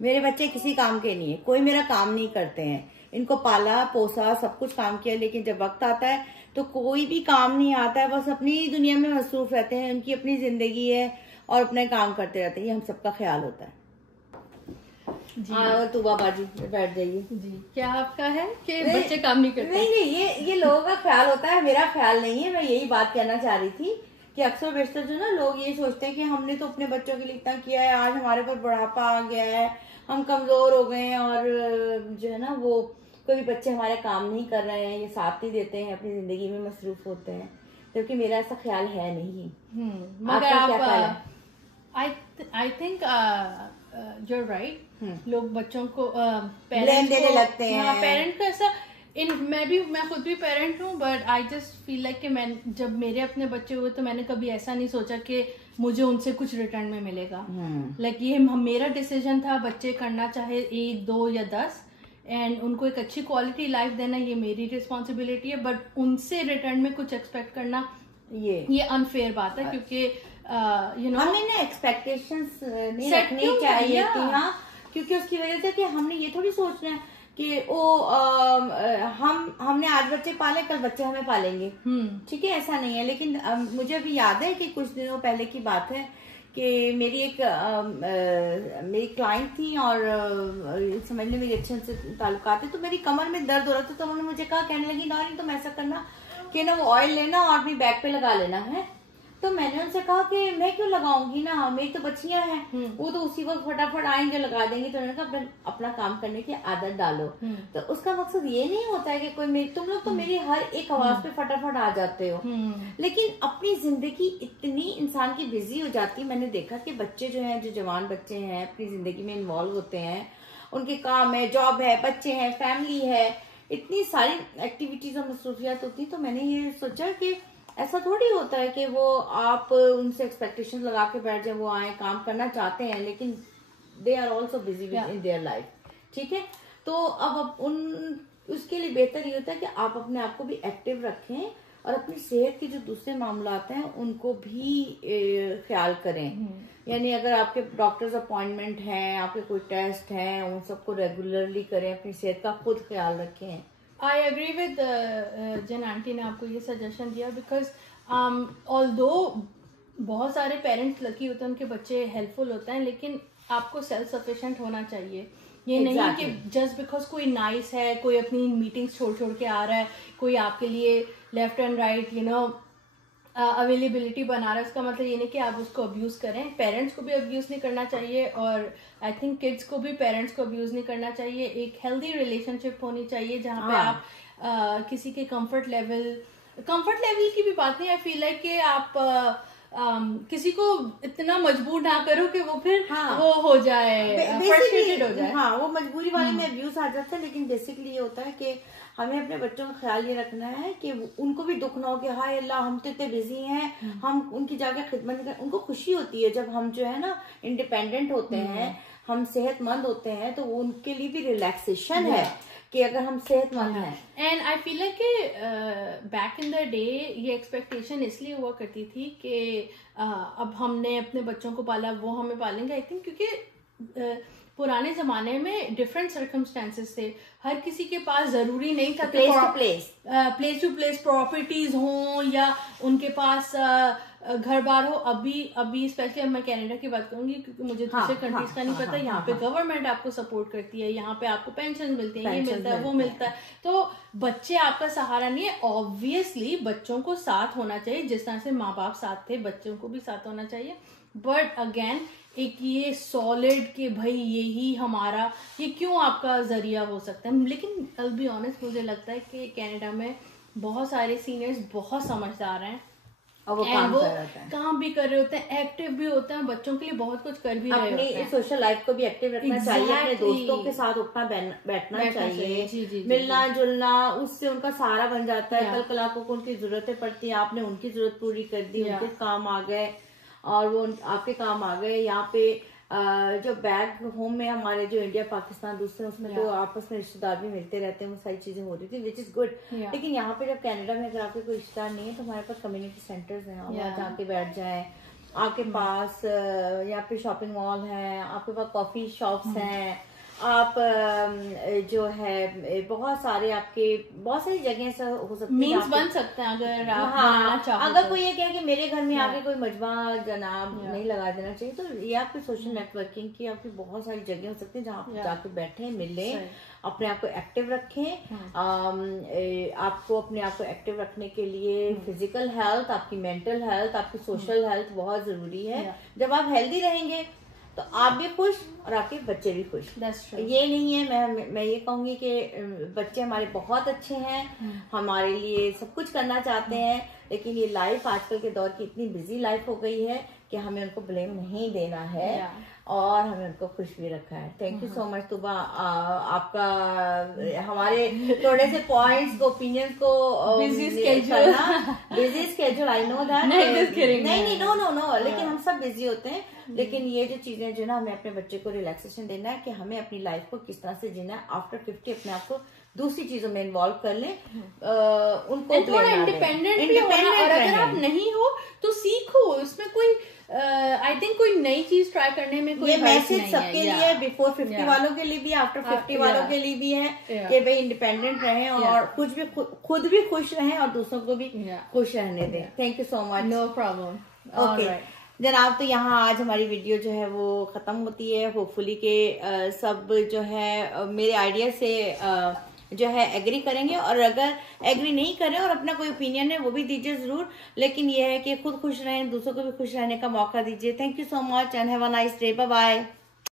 मेरे बच्चे किसी काम के नहीं है, कोई मेरा काम नहीं करते हैं, इनको पाला पोसा सब कुछ काम किया, लेकिन जब वक्त आता है तो कोई भी काम नहीं आता है, बस अपनी दुनिया में मसरूफ रहते हैं, उनकी अपनी जिंदगी है और अपने काम करते रहते हैं। ये हम सबका ख्याल होता है जी। तो बाबा जी बैठ जाइए जी। क्या आपका है कि बच्चे काम नहीं करते? नहीं, ये लोगों का ख्याल होता है, मेरा ख्याल नहीं है। मैं यही बात कहना चाह रही थी कि अक्सर बेशतर जो ना लोग ये सोचते हैं कि हमने तो अपने बच्चों के लिए इतना किया है, आज हमारे पर बुढ़ापा आ गया है, हम कमजोर हो गए हैं, और जो है ना वो कोई बच्चे हमारे काम नहीं कर रहे हैं, ये साथ नहीं देते हैं, अपनी जिंदगी में मसरूफ होते हैं, जबकि मेरा ऐसा ख्याल है नहीं। मगर आप आई थिंक you're right, लोग बच्चों को ब्लेम देने लगते हैं। पेरेंट का ऐसा मैं खुद भी पेरेंट हूँ, but I just feel like कि मैं जब मेरे अपने बच्चे हुए तो मैंने कभी ऐसा नहीं सोचा कि मुझे उनसे कुछ रिटर्न में मिलेगा। लाइक ये मेरा डिसीजन था, बच्चे करना चाहे 1, 2 या 10, एंड उनको एक अच्छी क्वालिटी लाइफ देना ये मेरी रिस्पॉन्सिबिलिटी है, बट उनसे रिटर्न में कुछ एक्सपेक्ट करना ये अनफेयर बात है, क्योंकि हमें ना एक्सपेक्टेशंस नहीं रखनी चाहिए कि हाँ, क्योंकि उसकी वजह से कि हमने ये थोड़ी सोचना है कि हमने आज बच्चे पाले, कल बच्चे हमें पालेंगे, ठीक है, ऐसा नहीं है। लेकिन मुझे अभी याद है कि कुछ दिनों पहले की बात है कि मेरी क्लाइंट थी और समझ लो मेरी अच्छे से ताल्लुकात है, तो मेरी कमर में दर्द हो रहा था, तो उन्होंने मुझे कहा, कहने लगी नौरीन तुम ऐसा करना कि ना वो ऑयल लेना और अपनी बैक पे लगा लेना है। तो मैंने उनसे कहा कि मैं क्यों लगाऊंगी ना, मेरी तो बच्चियां हैं, वो तो उसी वक्त फटाफट आएंगे लगा देंगे। तो उन्होंने कहा अपना काम करने की आदत डालो। तो उसका मकसद ये नहीं होता है कि कोई तुम लोग तो मेरी हर एक आवाज पे फटाफट आ जाते हो, लेकिन अपनी जिंदगी इतनी इंसान की बिजी हो जाती है। मैंने देखा कि बच्चे जो हैं, जो जवान बच्चे हैं, अपनी जिंदगी में इन्वॉल्व होते हैं, उनके काम है, जॉब है, बच्चे हैं, फैमिली है, इतनी सारी एक्टिविटीज और मसरूफियात होती। तो मैंने ये सोचा कि ऐसा थोड़ी होता है कि वो आप उनसे एक्सपेक्टेशन लगा के बैठ जाए, वो आए काम करना चाहते हैं, लेकिन they are also busy in their life, ठीक है। तो अब उसके लिए बेहतर ये होता है कि आप अपने आप को भी एक्टिव रखें और अपनी सेहत की जो दूसरे मामलात हैं उनको भी ख्याल करें। यानी अगर आपके डॉक्टर्स अपॉइंटमेंट हैं, आपके कोई टेस्ट हैं, उन सबको रेगुलरली करें, अपनी सेहत का खुद ख्याल रखें। आई एग्री विद जिन आंटी ने आपको ये सजेशन दिया, बिकॉज ऑल्दो बहुत सारे पेरेंट्स लकी होते हैं, उनके बच्चे हेल्पफुल होते हैं, लेकिन आपको सेल्फ सफिशिएंट होना चाहिए। ये नहीं कि जस्ट बिकॉज कोई नाइस है, कोई अपनी मीटिंग्स छोड़ के आ रहा है, कोई आपके लिए लेफ्ट एंड राइट अवेलेबिलिटी बना रहा है, उसका मतलब ये नहीं कि आप उसको अब्यूज करें। पेरेंट्स को भी अब्यूज नहीं करना चाहिए, और आई थिंक किड्स को भी पेरेंट्स को अब्यूज नहीं करना चाहिए। एक हेल्दी रिलेशनशिप होनी चाहिए जहाँ पे आप किसी के कंफर्ट लेवल की भी बात नहीं। आई फील लाइक कि आप किसी को इतना मजबूर ना करो कि वो फिर वो हो जाए, फ्रस्ट्रेटेड हो जाए। हाँ, वो मजबूरी वाले में अब्यूज आ जाता है। लेकिन बेसिकली ये होता है कि हमें अपने बच्चों का ख्याल ये रखना है कि उनको भी दुख ना हो कि हाय अल्लाह हम तो इतने बिजी हैं, हम उनकी जाके खिदमत करें। उनको खुशी होती है जब हम जो है ना इंडिपेंडेंट होते हैं, हम सेहतमंद होते हैं, तो वो उनके लिए भी रिलैक्सेशन है कि अगर हम सेहतमंद हैं। एंड आई फील लाइक कि बैक इन द डे ये एक्सपेक्टेशन इसलिए हुआ करती थी कि अब हमने अपने बच्चों को पाला, वो हमें पालेंगे। आई थिंक क्योंकि पुराने जमाने में डिफरेंट सर्कमस्टेंसेस थे, हर किसी के पास जरूरी नहीं था प्लेस टू प्लेस प्रॉपर्टीज हों या उनके पास घर बार हो। अभी स्पेशली अब मैं कनाडा की बात करूंगी क्योंकि मुझे दूसरे कंट्रीज का नहीं पता। यहाँ पे गवर्नमेंट आपको सपोर्ट करती है, यहाँ पे आपको पेंशन मिलती है, ये मिलता है, वो मिलता है। तो बच्चे आपका सहारा नहीं है। ऑब्वियसली बच्चों को साथ होना चाहिए, जिस तरह से माँ बाप साथ थे, बच्चों को भी साथ होना चाहिए। बट अगेन एक ये सॉलिड कि भाई यही हमारा, ये क्यों आपका जरिया हो सकता है। लेकिन I'll be honest, मुझे लगता है कि कनाडा में बहुत सारे सीनियर्स बहुत समझदार हैं और वो काम भी कर रहे होते हैं, एक्टिव भी होते हैं, बच्चों के लिए बहुत कुछ कर भी रहे होते हैं। अपनी सोशल लाइफ को भी एक्टिव रखना चाहिए, अपने दोस्तों के साथ उठना बैठना चाहिए, मिलना जुलना, उससे उनका सहारा बन जाता है। कल कलाकों को उनकी जरूरतें पड़ती है, आपने उनकी जरूरत पूरी कर दी, उनके काम आ गए और वो आपके काम आ गए। यहाँ पे जो बैक होम में हमारे जो इंडिया पाकिस्तान दूसरे, उसमें तो आपस में रिश्तेदार भी मिलते रहते हैं, वो सारी चीजें हो रही थी, विच इज गुड। लेकिन यहाँ पे जब कनाडा में अगर आपके कोई रिश्तेदार नहीं है तो हमारे पास कम्युनिटी सेंटर्स हैं, वहाँ जाके बैठ जाएं, आपके पास यहाँ पे शॉपिंग मॉल है, आपके पास कॉफी शॉप्स हैं, आप जो है बहुत सारे आपके बहुत सारी जगह से हो सकती है, मीन्स बन सकते हैं अगर आप बनाना चाहो। अगर कोई ये कहे कि मेरे घर में आके कोई मजमा जनाब नहीं लगा देना चाहिए, तो ये आपकी सोशल नेटवर्किंग की आपकी बहुत सारी जगह हो सकती है जहाँ आप जाके बैठे मिलें, अपने आप को एक्टिव रखें। आपको अपने आप को एक्टिव रखने के लिए फिजिकल हेल्थ, आपकी मेंटल हेल्थ, आपकी सोशल हेल्थ बहुत जरूरी है। जब आप हेल्दी रहेंगे तो आप भी खुश और आपके बच्चे भी खुश। ये नहीं है, मैं ये कहूंगी कि बच्चे हमारे बहुत अच्छे हैं, हमारे लिए सब कुछ करना चाहते हैं, लेकिन ये लाइफ आजकल के दौर की इतनी बिजी लाइफ हो गई है कि हमें उनको ब्लेम नहीं देना है और हमें उनको खुश भी रखा है। थैंक यू सो मच तुबा, आपका हमारे थोड़े से पॉइंट्स को, ओपिनियंस को busy schedule I know that, नहीं नो, लेकिन हम सब बिजी होते हैं। लेकिन ये जो चीजें जो ना, हमें अपने बच्चे को रिलैक्सेशन देना है कि हमें अपनी लाइफ को किस तरह से जीना है। आफ्टर 50 अपने आप को दूसरी चीजों में इन्वॉल्व कर लें, उनको थोड़ा इंडिपेंडेंट भी होना, और अगर आप नहीं हो तो सीखो। इसमें कोई आई थिंक कोई नई चीज ट्राई करने में कोई मैसेज सबके लिए, बिफोर 50 वालों के लिए भी, आफ्टर 50 वालों के लिए भी है कि भाई इंडिपेंडेंट रहें और खुद भी खुश रहें और दूसरों को भी खुश रहने दें। Thank you so much. No problem. Okay जनाब, तो यहाँ आज हमारी वीडियो जो है वो खत्म होती है। होपफुली के सब जो है मेरे आइडिया से जो है एग्री करेंगे, और अगर एग्री नहीं करें और अपना कोई ओपिनियन है वो भी दीजिए जरूर, लेकिन ये है कि खुद खुश रहें, दूसरों को भी खुश रहने का मौका दीजिए। Thank you so much and have a nice day. Bye bye.